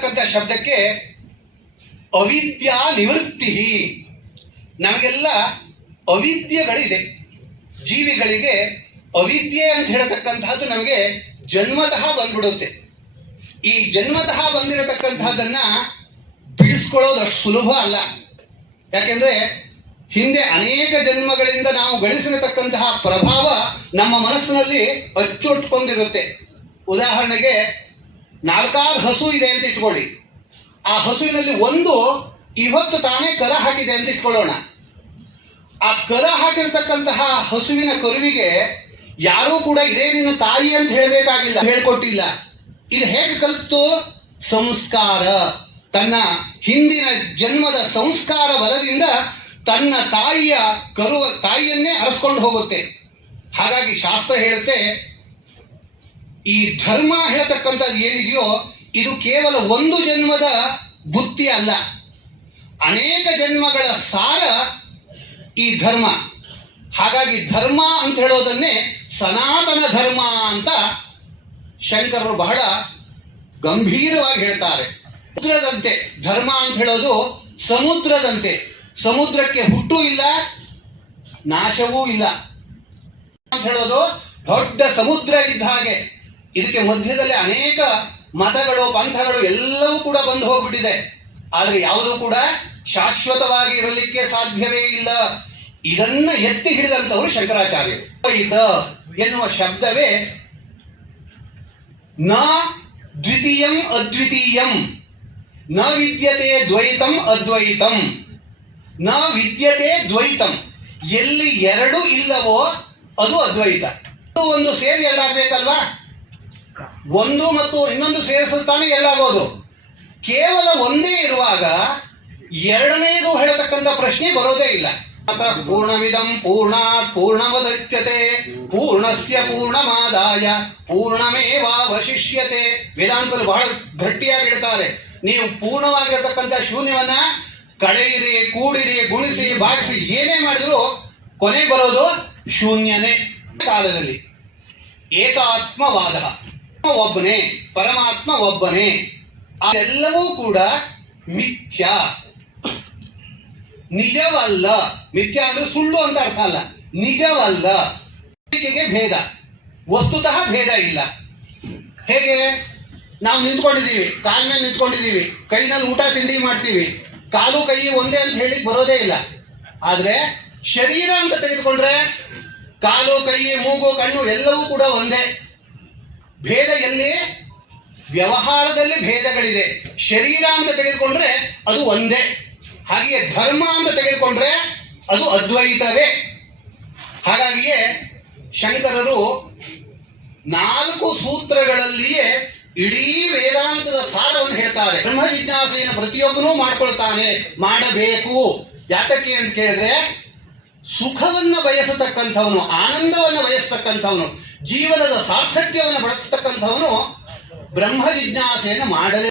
ಅಂತಕ್ಕಂಥ ಶಬ್ದಕ್ಕೆ ಅವಿದ್ಯಾ ನಿವೃತ್ತಿ. ನಮಗೆಲ್ಲ ಅವಿದ್ಯೆಗಳಿದೆ. ಜೀವಿಗಳಿಗೆ ಅವಿದ್ಯೆ ಅಂತ ಹೇಳತಕ್ಕಂತಹದ್ದು ನಮಗೆ ಜನ್ಮತಃ ಬಂದ್ಬಿಡುತ್ತೆ. ಈ ಜನ್ಮತಃ ಬಂದಿರತಕ್ಕಂತಹದ್ದನ್ನ ಬಿಡಿಸ್ಕೊಳ್ಳೋದು ಅಷ್ಟು ಸುಲಭ ಅಲ್ಲ. ಯಾಕೆಂದ್ರೆ ಹಿಂದೆ ಅನೇಕ ಜನ್ಮಗಳಿಂದ ನಾವು ಗಳಿಸಿರತಕ್ಕಂತಹ ಪ್ರಭಾವ ನಮ್ಮ ಮನಸ್ಸಿನಲ್ಲಿ ಅಚ್ಚೊಟ್ಕೊಂಡಿರುತ್ತೆ. ಉದಾಹರಣೆಗೆ 4 ಹಸು ಇದೆ ಅಂತ ಇಟ್ಕೊಳ್ಳಿ. ಆ ಹಸುವಿನಲ್ಲಿ ಒಂದು ಇವತ್ತು ತಾನೇ ಕರ ಹಾಕಿದೆ ಅಂತ ಇಟ್ಕೊಳ್ಳೋಣ. ಆ ಕರ ಹಾಕಿರ್ತಕ್ಕಂತಹ ಹಸುವಿನ ಕರುವಿಗೆ ಯಾರೂ ಕೂಡ ಇದೇ ನಿನ್ನ ತಾಯಿ ಅಂತ ಹೇಳಬೇಕಾಗಿಲ್ಲ, ಹೇಳ್ಕೊಟ್ಟಿಲ್ಲ. ಇದು ಹೇಗೆ ಕಲಿತು? ಸಂಸ್ಕಾರ, ತನ್ನ ಹಿಂದಿನ ಜನ್ಮದ ಸಂಸ್ಕಾರ ಬಲದಿಂದ ತನ್ನ ತಾಯಿಯನ್ನೇ ಅರಸ್ಕೊಂಡು ಹೋಗುತ್ತೆ. ಹಾಗಾಗಿ ಶಾಸ್ತ್ರ ಹೇಳುತ್ತೆ, ಈ ಧರ್ಮ ಹೇಳತಕ್ಕಂಥದ್ದು ಏನಿದೆಯೋ ಇದು ಕೇವಲ ಒಂದು ಜನ್ಮದ ಬುತ್ತಿ ಅಲ್ಲ, ಅನೇಕ ಜನ್ಮಗಳ ಸಾರ ಈ ಧರ್ಮ. ಹಾಗಾಗಿ ಧರ್ಮ ಅಂತ ಹೇಳೋದನ್ನೇ ಸನಾತನ ಧರ್ಮ ಅಂತ ಶಂಕರರು ಬಹಳ ಗಂಭೀರವಾಗಿ ಹೇಳ್ತಾರೆ. ಸಮುದ್ರದಂತೆ ಧರ್ಮ ಅಂತ ಹೇಳೋದು ಸಮುದ್ರದಂತೆ. ಸಮುದ್ರಕ್ಕೆ ಹುಟ್ಟು ಇಲ್ಲ, ನಾಶವೂ ಇಲ್ಲ ಅಂತ ಹೇಳೋದು ದೊಡ್ಡ ಸಮುದ್ರ ಇದ್ದ ಹಾಗೆ. ಇದಕ್ಕೆ ಮಧ್ಯದಲ್ಲಿ ಅನೇಕ ಮತಗಳು, ಪಂಥಗಳು ಎಲ್ಲವೂ ಕೂಡ ಬಂದು ಹೋಗ್ಬಿಟ್ಟಿದೆ. ಆದರೆ ಯಾವುದೂ ಕೂಡ ಶಾಶ್ವತವಾಗಿ ಇರಲಿಕ್ಕೆ ಸಾಧ್ಯವೇ ಇಲ್ಲ. ಇದನ್ನ ಎತ್ತಿ ಹಿಡಿದಂಥವರು ಶಂಕರಾಚಾರ್ಯರು. ದ್ವೈತ ಎನ್ನುವ ಶಬ್ದವೇ ನ ದ್ವಿತೀಯಂ ಅದ್ವಿತೀಯಂ, ನ ವಿದ್ಯತೆ ದ್ವೈತಂ ಅದ್ವೈತಂ, ನ ವಿದ್ಯತೆ ದ್ವೈತಂ. ಎಲ್ಲಿ ಎರಡು ಇಲ್ಲವೋ ಅದು ಅದ್ವೈತ. ಒಂದು ಸೇರಿ ಎರಡಾಗಬೇಕಲ್ವಾ? ಒಂದು ಮತ್ತು ಇನ್ನೊಂದು ಸೇರಿಸುತ್ತಾನೆ ಎರಡಾಗೋದು. ಕೇವಲ ಒಂದೇ ಇರುವಾಗ ಎರಡನೆಯದು ಹೇಳತಕ್ಕಂಥ ಪ್ರಶ್ನೆ ಬರೋದೇ ಇಲ್ಲ. ಪೂರ್ಣಮಿದಂ ಪೂರ್ಣಾತ್ ಪೂರ್ಣಮುದಚ್ಯತೆ ಪೂರ್ಣಸ್ಯ ಪೂರ್ಣಮಾದಾಯ ಪೂರ್ಣಮೇವಾವಶಿಷ್ಯತೆ. ವೇದಾಂತರು ಬಹಳ ಗಟ್ಟಿಯಾಗಿ ಹೇಳ್ತಾರೆ, ನೀವು ಪೂರ್ಣವಾಗಿರತಕ್ಕಂಥ ಶೂನ್ಯವನ್ನ ಕಳೆಯಿರಿ, ಕೂಡಿರಿ, ಗುಣಿಸಿ, ಭಾಗಿಸಿ ಏನೇ ಮಾಡಿದ್ರು ಕೊನೆ ಬರೋದು ಶೂನ್ಯನೇ. ಕಾಲದಲ್ಲಿ ಏಕಾತ್ಮವಾದ, ಒಬ್ಬನೇ ಪರಮಾತ್ಮ, ಒಬ್ಬನೇ. ಅದೆಲ್ಲವೂ ಕೂಡ ಮಿಥ್ಯ, ನಿಜವಲ್ಲ. ಮಿಥ್ಯ ಅಂದ್ರೆ ಸುಳ್ಳು ಅಂತ ಅರ್ಥ ಅಲ್ಲ, ನಿಜವಲ್ಲ. ಭೇದ, ವಸ್ತುತಃ ಭೇದ ಇಲ್ಲ. ಹೇಗೆ? ನಾವು ನಿಂತ್ಕೊಂಡಿದ್ದೀವಿ, ಕಾಲ ಮೇಲೆ ನಿಂತ್ಕೊಂಡಿದ್ದೀವಿ, ಕೈನಲ್ಲಿ ಊಟ ತಿಂಡಿ ಮಾಡ್ತೀವಿ, ಕಾಲು ಕೈ ಒಂದೇ ಅಂತ ಹೇಳಿ ಬರೋದೇ ಇಲ್ಲ. ಆದ್ರೆ ಶರೀರ ಅಂತ ತೆಗೆದುಕೊಂಡ್ರೆ ಕಾಲು, ಕೈ, ಮೂಗು, ಕಣ್ಣು ಎಲ್ಲವೂ ಕೂಡ ಒಂದೇ. ಭೇದ ಎಲ್ಲಿ? ವ್ಯವಹಾರದಲ್ಲಿ ಭೇದಗಳಿದೆ. ಶರೀರ ಅಂತ ತೆಗೆದುಕೊಂಡ್ರೆ ಅದು ಒಂದೇ. ಹಾಗೆಯೇ ಧರ್ಮ ಅಂತ ತೆಗೆದುಕೊಂಡ್ರೆ ಅದು ಅದ್ವೈತವೇ. ಹಾಗಾಗಿಯೇ ಶಂಕರರು 4 ಸೂತ್ರಗಳಲ್ಲಿಯೇ ಇಡೀ ವೇದಾಂತದ ಸಾರವನ್ನು ಹೇಳ್ತಾರೆ. ಬ್ರಹ್ಮ ಜಿಜ್ಞಾಸೆಯನ್ನು ಪ್ರತಿಯೊಬ್ಬನೂ ಮಾಡ್ಕೊಳ್ತಾನೆ, ಮಾಡಬೇಕು. ಯಾತಕ್ಕೆ ಅಂತ ಕೇಳಿದ್ರೆ, ಸುಖವನ್ನ ಬಯಸತಕ್ಕಂಥವನು, ಆನಂದವನ್ನು ಬಯಸತಕ್ಕಂಥವನು, ಜೀವನದ ಸಾರ್ಥಕ್ಯವನ್ನು ಬಳಸತಕ್ಕಂಥವನು ಬ್ರಹ್ಮ ಜಿಜ್ಞಾಸೆಯನ್ನು ಮಾಡಲೇ